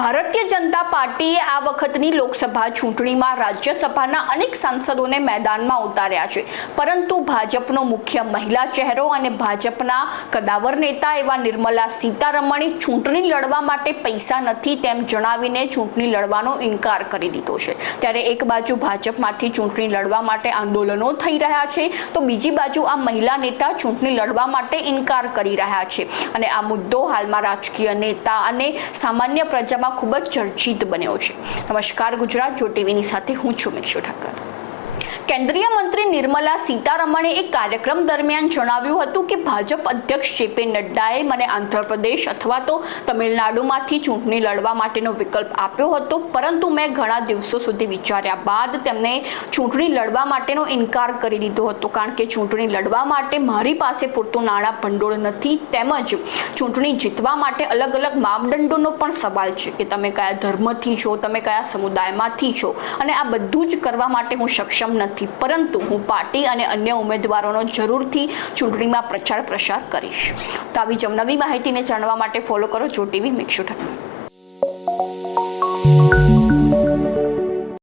ભારતીય જનતા પાર્ટીએ આ વખતની લોકસભા ચૂંટણીમાં રાજ્યસભાના અનેક સાંસદોને મેદાનમાં ઉતાર્યા છે. પરંતુ ભાજપનો મુખ્ય મહિલા ચહેરો અને ભાજપના કદાવર નેતા એવા નિર્મલા સીતારમણે ચૂંટણી લડવા માટે પૈસા નથી તેમ જણાવીને ચૂંટણી લડવાનો ઇનકાર કરી દીધો છે. ત્યારે એક બાજુ ભાજપમાંથી ચૂંટણી લડવા માટે આંદોલનો થઈ રહ્યા છે, તો બીજી બાજુ આ મહિલા નેતા ચૂંટણી લડવા માટે ઇનકાર કરી રહ્યા છે. અને આ મુદ્દો હાલમાં રાજકીય નેતા અને સામાન્ય પ્રજામાં ખૂબ જ ચર્ચિત બન્યો છે. નમસ્કાર ગુજરાત જો ટીવીની સાથે હું છું મિક્ષુ ઠાકર કેન્દ્રીય મંત્રી નિર્મલા સીતારમણે એક કાર્યક્રમ દરમિયાન જણાવ્યું હતું કે ભાજપ અધ્યક્ષ જેપી નડ્ડાએ મને આંધ્રપ્રદેશ અથવા તો તમિલનાડુમાંથી ચૂંટણી લડવા માટેનો વિકલ્પ આપ્યો હતો, પરંતુ મેં ઘણા દિવસો સુધી વિચાર્યા બાદ તેમને ચૂંટણી લડવા માટેનો ઇનકાર કરી દીધો હતો. કારણ કે ચૂંટણી લડવા માટે મારી પાસે પૂરતું નાણાં ભંડોળ નથી, તેમજ ચૂંટણી જીતવા માટે અલગ અલગ માપદંડોનો પણ સવાલ છે કે તમે કયા ધર્મથી છો, તમે કયા સમુદાયમાંથી છો? અને આ બધું જ કરવા માટે હું સક્ષમ કેમ નથી. પરંતુ હું પાર્ટી અને અન્ય ઉમેદવારોનો જરૂરથી ચૂંટણીમાં પ્રચાર પ્રસાર કરીશ. તો આવી જ નવી માહિતીને જાણવા માટે ફોલો કરો જો ટીવી મિક્સુ